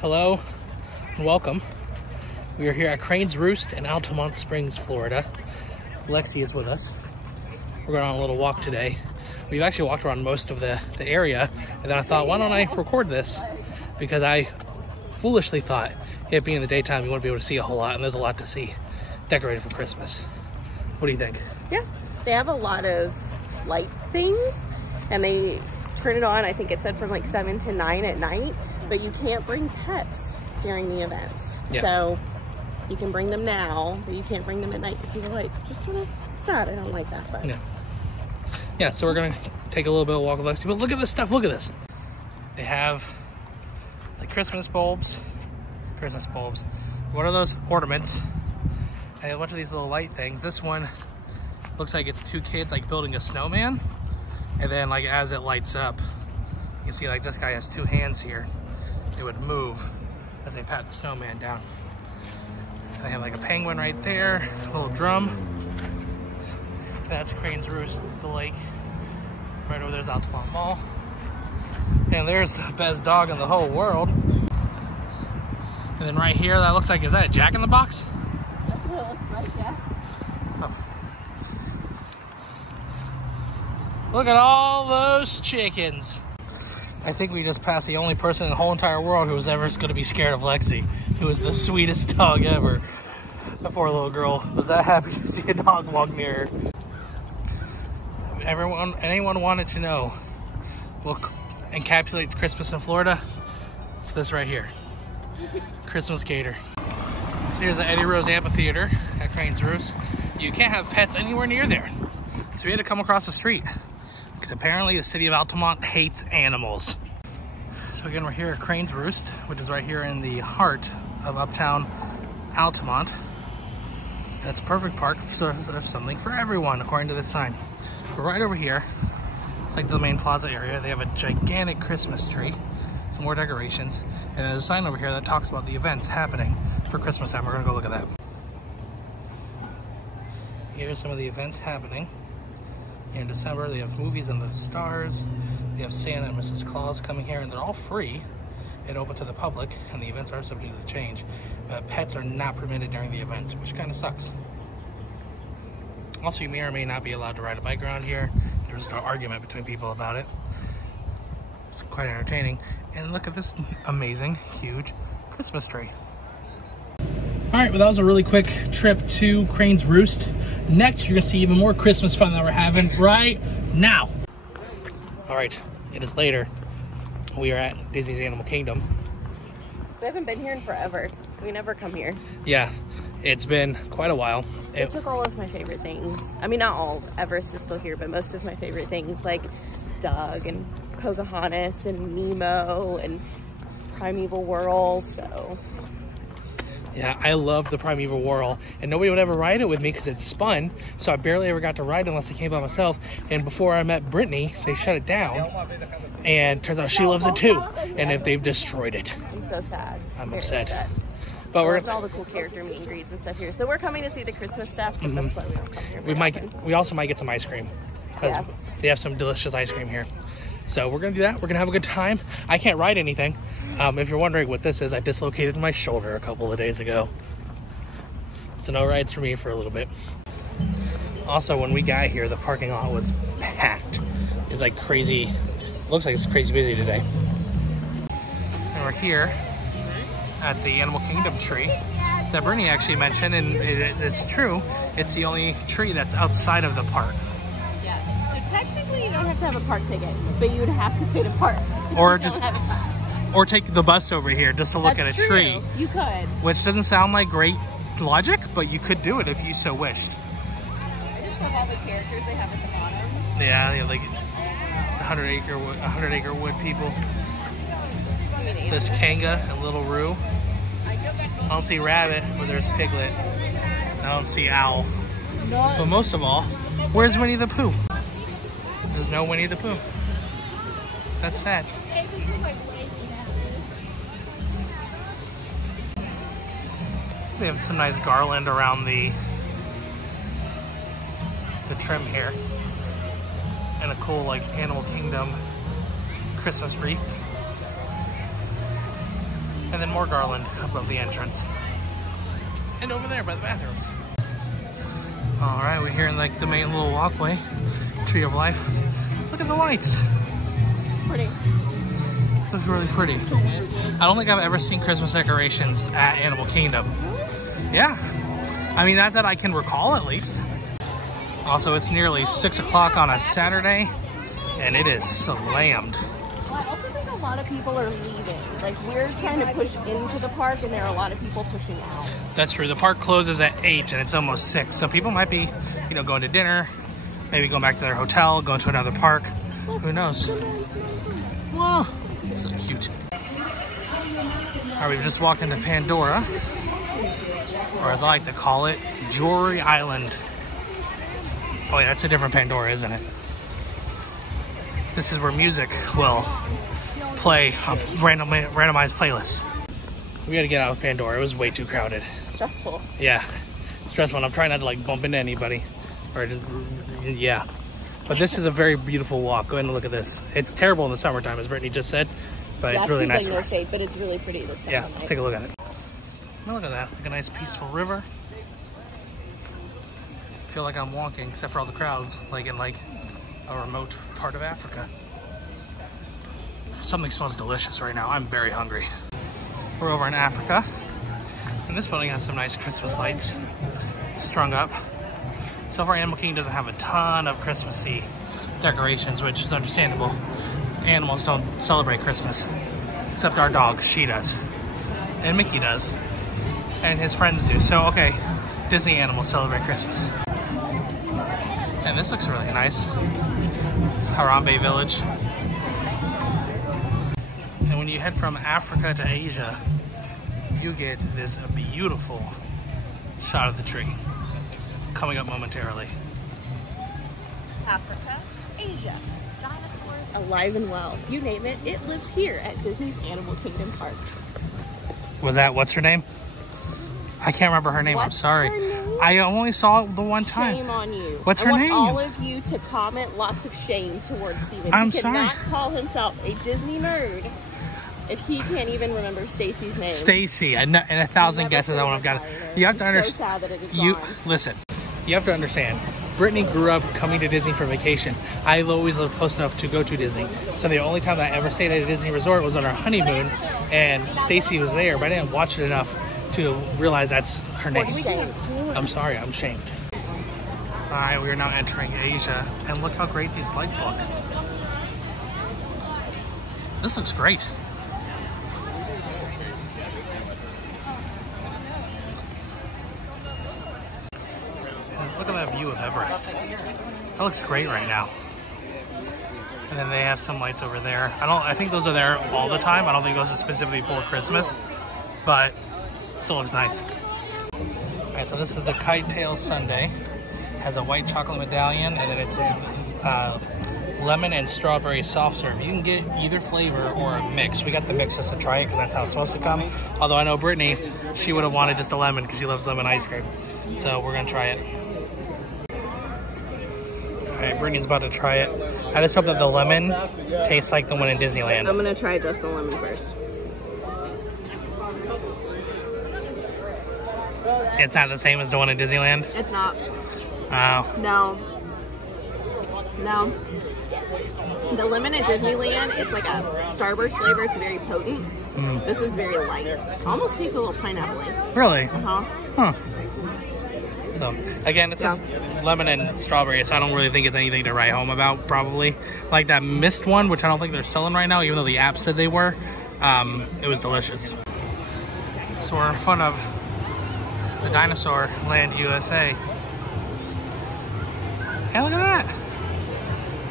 Hello and welcome. We are here at Crane's Roost in Altamont Springs, Florida. Lexi is with us. We're going on a little walk today. We've actually walked around most of the area, and then I thought, why don't I record this? Because I foolishly thought it being the daytime, you wouldn't be able to see a whole lot, and there's a lot to see decorated for Christmas. What do you think? Yeah, they have a lot of light things, and they turn it on, I think it said from like 7 to 9 at night, but you can't bring pets during the events. Yeah. So you can bring them now, but you can't bring them at night to see the lights, which is kind of sad. I don't like that, but yeah, so we're gonna take a little bit of a walk with Lexi, but look at this stuff, look at this. They have like Christmas bulbs. What are those? Ornaments. And a bunch of these little light things. This one looks like it's two kids like building a snowman. And then like as it lights up, you see like this guy has two hands here. It would move as they pat the snowman down. And they have like a penguin right there, a little drum. That's Crane's Roost, the lake. Right over there's Altamont Mall. And there's the best dog in the whole world. And then right here, that looks like, is that a Jack-in-the-Box? That's what it looks like, yeah. Oh. Look at all those chickens. I think we just passed the only person in the whole entire world who was ever going to be scared of Lexi, who was the sweetest dog ever. The poor little girl was that happy to see a dog walk near her. Anyone wanted to know what encapsulates Christmas in Florida? It's this right here. Christmas gator. So here's the Eddie Rose Amphitheater at Crane's Roost. You can't have pets anywhere near there. So we had to come across the street because apparently the city of Altamont hates animals. So again, we're here at Crane's Roost, which is right here in the heart of uptown Altamont. And it's a perfect park, so there's something for everyone, according to this sign. We're right over here. It's like the main plaza area. They have a gigantic Christmas tree, some more decorations, and there's a sign over here that talks about the events happening for Christmas time. We're gonna go look at that. Here's some of the events happening. In December, they have movies and the stars. They have Santa and Mrs. Claus coming here, and they're all free and open to the public, and the events are subject to change. Pets are not permitted during the events, which kind of sucks. Also, you may or may not be allowed to ride a bike around here. There's just an argument between people about it. It's quite entertaining. And look at this amazing, huge Christmas tree. All right, well, that was a really quick trip to Crane's Roost. Next, you're gonna see even more Christmas fun that we're having right now. All right, it is later. We are at Disney's Animal Kingdom. We haven't been here in forever. We never come here. Yeah, it's been quite a while. It took all of my favorite things. I mean, not all. Everest is still here, but most of my favorite things like Doug and Pocahontas and Nemo and Primeval Whirl, so. Yeah, I love the Primeval Whirl, and nobody would ever ride it with me because it spun, so I barely ever got to ride it unless I came by myself. And before I met Brittany, they shut it down, and turns out she loves it too, and if they've destroyed it. I'm so sad. I'm upset. But we're all the cool character meet and greets and stuff here, so we're coming to see the Christmas stuff, but that's why we don't come here. We also might get some ice cream, because they have some delicious ice cream here. So we're gonna do that. We're gonna have a good time. I can't ride anything. If you're wondering what this is, I dislocated my shoulder a couple of days ago. So no rides for me for a little bit. Also, when we got here, the parking lot was packed. It's like crazy. Looks like it's crazy busy today. And we're here at the Animal Kingdom tree that Brittany actually mentioned, and it's true. It's the only tree that's outside of the park. Technically, you don't have to have a park ticket, but you would have to pay to park. Or take the bus over here just to look at a tree. You could. Which doesn't sound like great logic, but you could do it if you so wished. I just love all the characters they have at the bottom. Yeah, they have like 100 acre wood people. There's Kanga and Little Roo. I don't see Rabbit, but there's Piglet. I don't see Owl. But most of all, where's Winnie the Pooh? There's no Winnie the Pooh. That's sad. They have some nice garland around the trim here. And a cool like Animal Kingdom Christmas wreath. And then more garland above the entrance. And over there by the bathrooms. All right, we're here in like the main little walkway. Tree of Life. Look at the lights. Pretty. This looks really pretty. I don't think I've ever seen Christmas decorations at Animal Kingdom. Yeah. I mean, not that I can recall at least. Also, it's nearly 6 o'clock on a Saturday and it is slammed. Well, I also think a lot of people are leaving. Like, we're trying to push into the park and there are a lot of people pushing out. That's true. The park closes at 8 and it's almost 6. So people might be, you know, going to dinner, maybe going back to their hotel, going to another park. Who knows? Whoa, it's so cute. All right, we've just walked into Pandora, or as I like to call it, Jewelry Island. Oh yeah, that's a different Pandora, isn't it? This is where music will play a randomized playlist. We gotta get out of Pandora. It was way too crowded. Stressful. Yeah, stressful. And I'm trying not to like bump into anybody. Or yeah. But this is a very beautiful walk. Go ahead and look at this. It's terrible in the summertime, as Brittany just said. But it's really nice. Like no shade, but it's really pretty this time. Yeah, let's take a look at it. Now look at that. Like a nice peaceful river. I feel like I'm walking, except for all the crowds, like in like a remote part of Africa. Something smells delicious right now. I'm very hungry. We're over in Africa, and this building has some nice Christmas lights strung up. So far, Animal Kingdom doesn't have a ton of Christmassy decorations, which is understandable. Animals don't celebrate Christmas, except our dog, she does, and Mickey does, and his friends do. So, okay, Disney animals celebrate Christmas. And this looks really nice. Harambe Village. And when you head from Africa to Asia, you get this beautiful shot of the tree. Coming up momentarily. Africa, Asia, dinosaurs alive and well. You name it, it lives here at Disney's Animal Kingdom Park. Was that, what's her name? I can't remember her name, I'm sorry. I only saw it the one time. Shame on you. What's her name? I want all of you to comment lots of shame towards Steven. I'm he sorry. cannot call himself a Disney nerd if he can't even remember Stacy's name. Stacy, and 1,000 guesses I won't have gotten. You have to understand. So sad that it is gone. Listen, you have to understand. Brittany grew up coming to Disney for vacation. I always lived close enough to go to Disney. So the only time that I ever stayed at a Disney resort was on our honeymoon, and Stacy was there, but I didn't watch it enough to realize that's her name. I'm sorry, I'm shamed. All right, we are now entering Asia, and look how great these lights look. This looks great. Look at that view of Everest. That looks great right now. And then they have some lights over there. I think those are there all the time. I don't think those are specifically for Christmas, but still looks nice. All right, so this is the Kite Tail Sundae. Has a white chocolate medallion, and then it's this lemon and strawberry soft serve. You can get either flavor or a mix. We got the mix just to try it because that's how it's supposed to come. Although I know Brittany, she would have wanted just a lemon because she loves lemon ice cream. So we're gonna try it. All right, Brittany's about to try it. I just hope that the lemon tastes like the one in Disneyland. I'm gonna try just the lemon first. It's not the same as the one in Disneyland? It's not. Oh. No. No. The lemon at Disneyland, it's like a Starburst flavor. It's very potent. Mm. This is very light. It almost tastes a little pineapple-y. Really? Uh-huh. Huh. So, again, it's just lemon and strawberry, so I don't really think it's anything to write home about, probably. Like that mist one, which I don't think they're selling right now, even though the app said they were. It was delicious. So we're in front of the Dinosaur Land USA. Hey, look at that.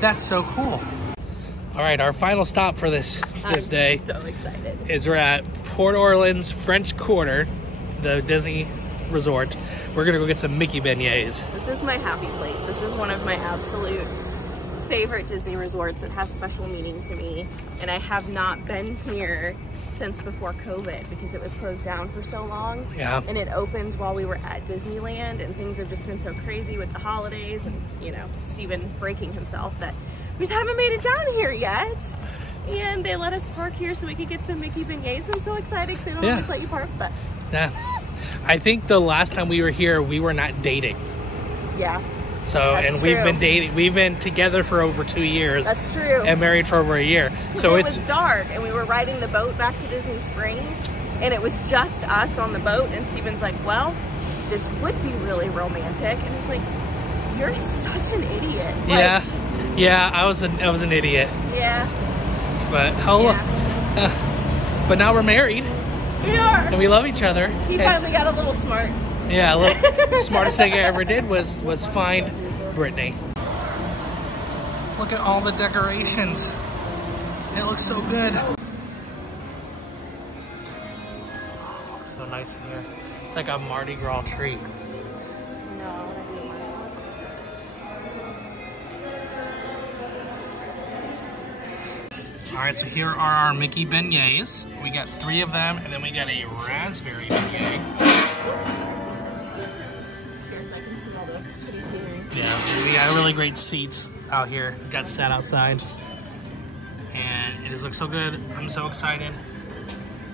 That's so cool. All right, our final stop for this day. I'm so excited. Is we're at Port Orleans French Quarter, the Disney resort. We're gonna go get some Mickey beignets. This is my happy place. This is one of my absolute favorite Disney resorts. It has special meaning to me, and I have not been here since before COVID because it was closed down for so long. Yeah. And it opened while we were at Disneyland, and things have just been so crazy with the holidays and, you know, Steven breaking himself that we just haven't made it down here yet. And they let us park here so we could get some Mickey beignets. I'm so excited because they don't always let you park. But yeah, I think the last time we were here, we were not dating. Yeah. So, That's and true. we've been dating. We've been together for over 2 years. That's true. And married for over a year. So it was dark, and we were riding the boat back to Disney Springs, and it was just us on the boat. And Steven's like, "Well, this would be really romantic." And he's like, "You're such an idiot." Like, yeah. I was an idiot. Yeah. But but now we're married. We are. And we love each other. He finally got a little smart. Yeah, the smartest thing I ever did was find Brittany. Look at all the decorations. It looks so good. Oh, so nice in here. It's like a Mardi Gras tree. No. All right, so here are our Mickey beignets. We got 3 of them, and then we got a raspberry beignet. Yeah, we got really great seats out here. We got sat outside, and it just looks so good. I'm so excited.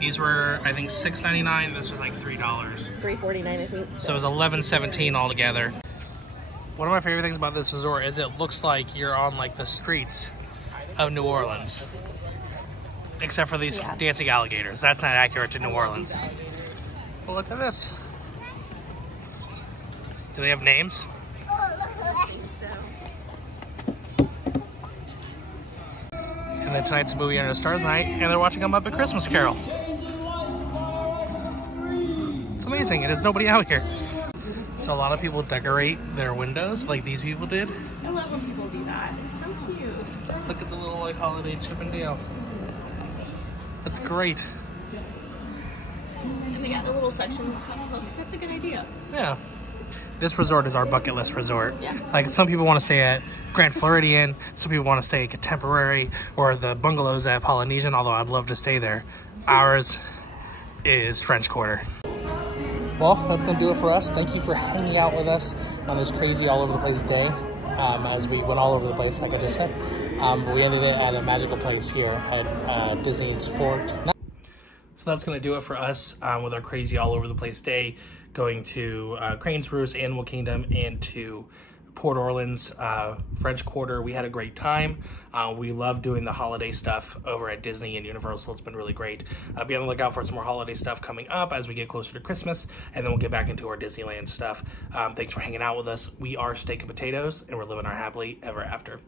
These were, I think, $6.99. This was like $3. $3.49, I think. So it was $11.17 altogether. One of my favorite things about this resort is it looks like you're on like the streets of New Orleans, except for these dancing alligators. That's not accurate to New Orleans. Well, look at this. Do they have names? And then tonight's a movie under the stars night, and they're watching a Muppet Christmas Carol. It's amazing, and there's nobody out here. So a lot of people decorate their windows like these people did. I love when people do that. It's so cute. Look at the little like holiday Chip and Dale. That's great. And they got the little section of books. That's a good idea. Yeah. This resort is our bucket list resort. Yeah. Like some people want to stay at Grand Floridian, some people want to stay at Contemporary or the bungalows at Polynesian, although I'd love to stay there. Ours is French Quarter. Well, that's going to do it for us. Thank you for hanging out with us on this crazy all over the place day. As we went all over the place, like I just said. But we ended it at a magical place here at Disney's Fort. So that's going to do it for us with our crazy all over the place day, going to Crane's Roost, Animal Kingdom, and to Port Orleans, French Quarter. We had a great time. We love doing the holiday stuff over at Disney and Universal. It's been really great. Be on the lookout for some more holiday stuff coming up as we get closer to Christmas, and then we'll get back into our Disneyland stuff. Thanks for hanging out with us. We are Steak and Potatoes, and we're living our happily ever after.